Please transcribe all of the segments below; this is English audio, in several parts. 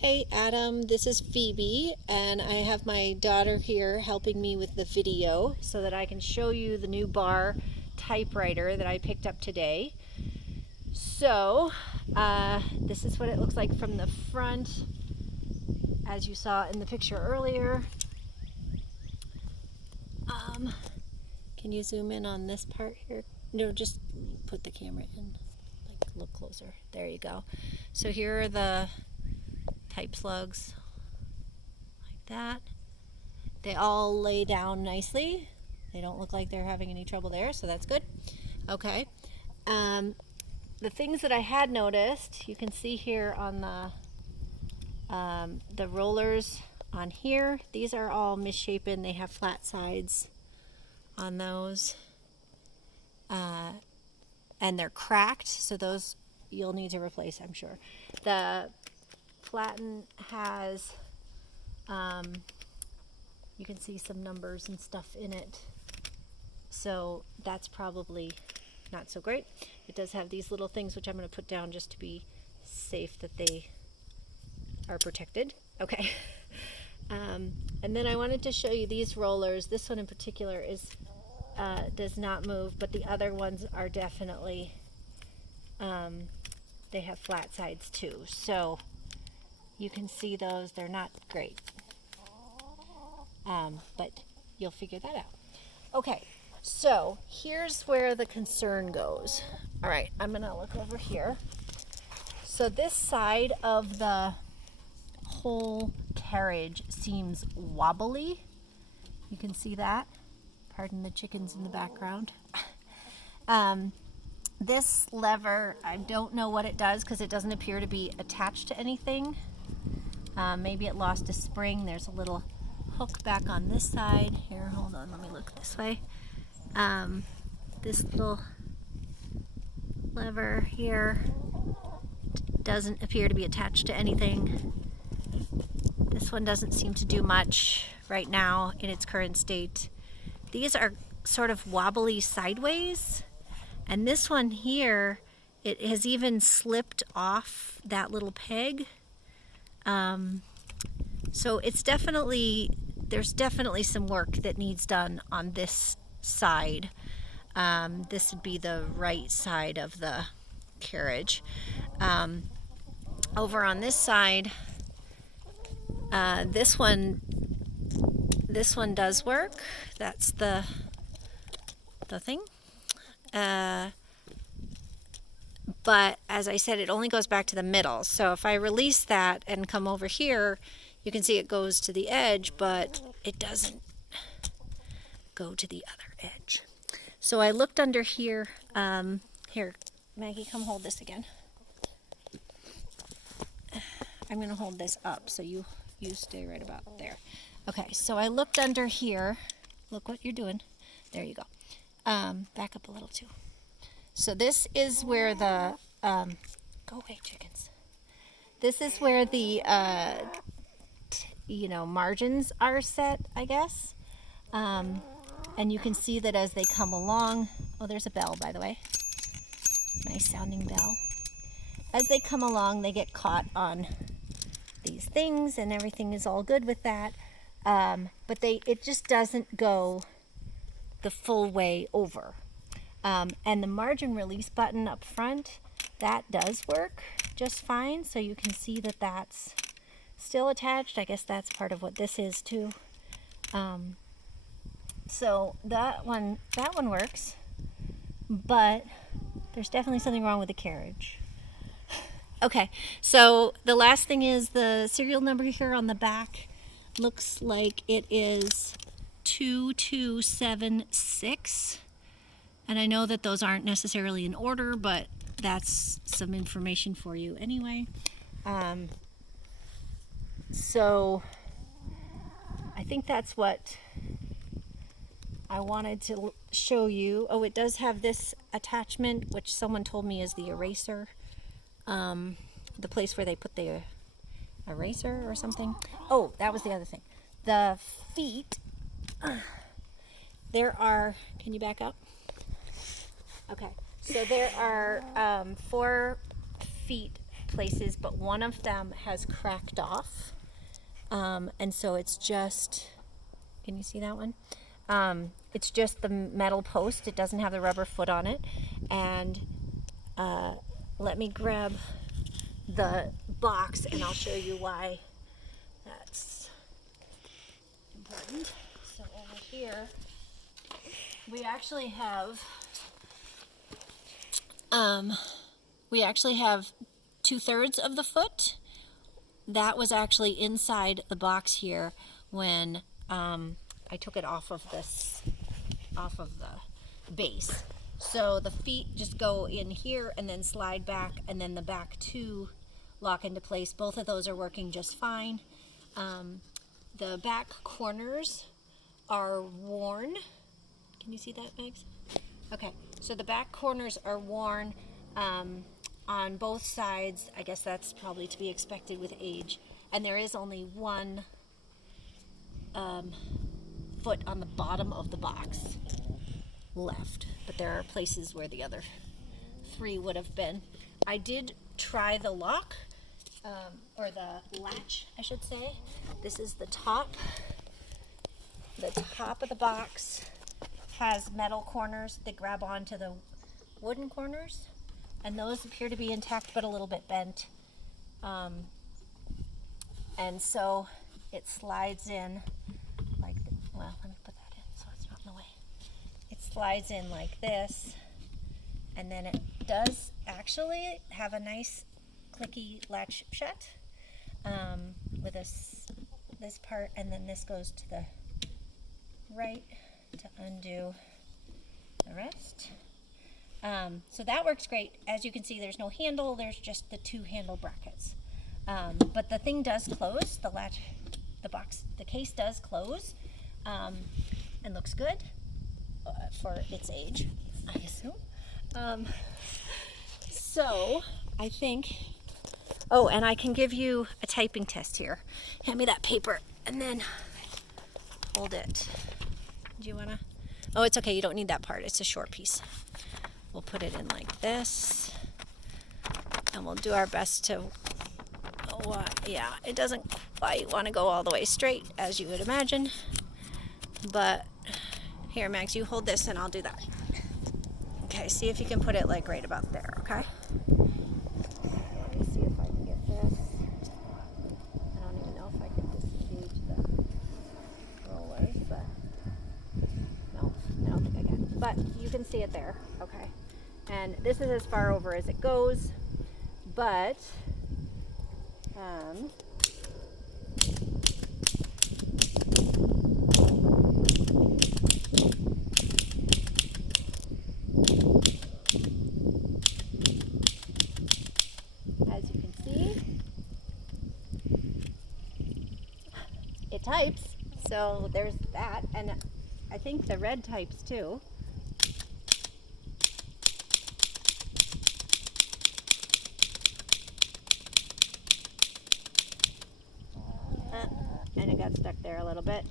Hey Adam, this is Phoebe, and I have my daughter here helping me with the video so that I can show you the new Barr typewriter that I picked up today. So, this is what it looks like from the front, as you saw in the picture earlier. Can you zoom in on this part here? No, just put the camera in, like look closer. There you go. So here are the type slugs, like that. They all lay down nicely. They don't look like they're having any trouble there, so that's good. Okay. The things that I had noticed, you can see here on the rollers on here. These are all misshapen. They have flat sides on those, and they're cracked. So those you'll need to replace, I'm sure. The flatten has, you can see some numbers and stuff in it, so that's probably not so great. It does have these little things which I'm going to put down just to be safe that they are protected. Okay. And then I wanted to show you these rollers. This one in particular is does not move, but the other ones are definitely, they have flat sides too, so you can see those. They're not great, but you'll figure that out. Okay, so here's where the concern goes. All right, I'm gonna look over here. So this side of the whole carriage seems wobbly. You can see that. Pardon the chickens in the background. This lever, I don't know what it does because it doesn't appear to be attached to anything. Maybe it lost a spring. There's a little hook back on this side. Here, hold on, let me look this way. This little lever here doesn't appear to be attached to anything. This one doesn't seem to do much right now in its current state. These are sort of wobbly sideways, and this one here, it has even slipped off that little peg. So it's definitely, there's definitely some work that needs done on this side. This would be the right side of the carriage. Over on this side, this one does work. That's the thing. But as I said, it only goes back to the middle. So if I release that and come over here, you can see it goes to the edge, but it doesn't go to the other edge. So I looked under here. Here, Maggie, come hold this again. I'm going to hold this up so you stay right about there. Okay, so I looked under here. Look what you're doing. There you go. Back up a little too. So this is where the, go away chickens. This is where the, margins are set, I guess. And you can see that as they come along, oh, there's a bell, by the way. Nice sounding bell. As they come along, they get caught on these things, and everything is all good with that. But it just doesn't go the full way over. And the margin release button up front, that does work just fine. So you can see that that's still attached. I guess that's part of what this is too. So that one works, but there's definitely something wrong with the carriage. Okay, so the last thing is the serial number here on the back looks like it is 2276. And I know that those aren't necessarily in order, but that's some information for you anyway. So I think that's what I wanted to show you. Oh, it does have this attachment, which someone told me is the eraser. The place where they put the eraser or something. Oh, that was the other thing. The feet, there are, can you back up? Okay, so there are 4 feet places, but one of them has cracked off. And so it's just, can you see that one? It's just the metal post. It doesn't have the rubber foot on it. And let me grab the box and I'll show you why that's important. So over here, we actually have 2/3 of the foot. That was actually inside the box here when I took it off of the base. So the feet just go in here and then slide back, and then the back two lock into place. Both of those are working just fine. The back corners are worn. Can you see that, Megs? Okay, so the back corners are worn on both sides. I guess that's probably to be expected with age. And there is only one foot on the bottom of the box left, but there are places where the other 3 would have been. I did try the lock, or the latch, I should say. This is the top. The top of the box has metal corners that grab onto the wooden corners, and those appear to be intact but a little bit bent. And so it slides in like, well, let me put that in so it's not in the way. It slides in like this, and then it does actually have a nice clicky latch shut with this part, and then this goes to the right to undo the rest. So that works great. As you can see, there's no handle, there's just the 2 handle brackets. But the thing does close, the latch, the case does close, and looks good for its age, I assume. So I think, oh, and I can give you a typing test here. Hand me that paper and then hold it. Do you wanna? Oh, it's okay, you don't need that part, it's a short piece. We'll put it in like this, and we'll do our best to, yeah, it doesn't quite want to go all the way straight, as you would imagine, but here, Max, you hold this and I'll do that. Okay, see if you can put it like right about there, okay? Let me see if I can get this. I don't even know if I can disengage the rollers, but no, I don't think I can. But you can see it there, okay? And this is as far over as it goes, but as you can see, it types, so there's that, and I think the red types too. And it got stuck there a little bit.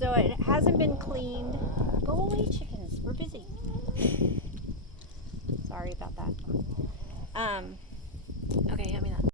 So it hasn't been cleaned. Go away, chickens, we're busy. Sorry about that. Okay, hand me that.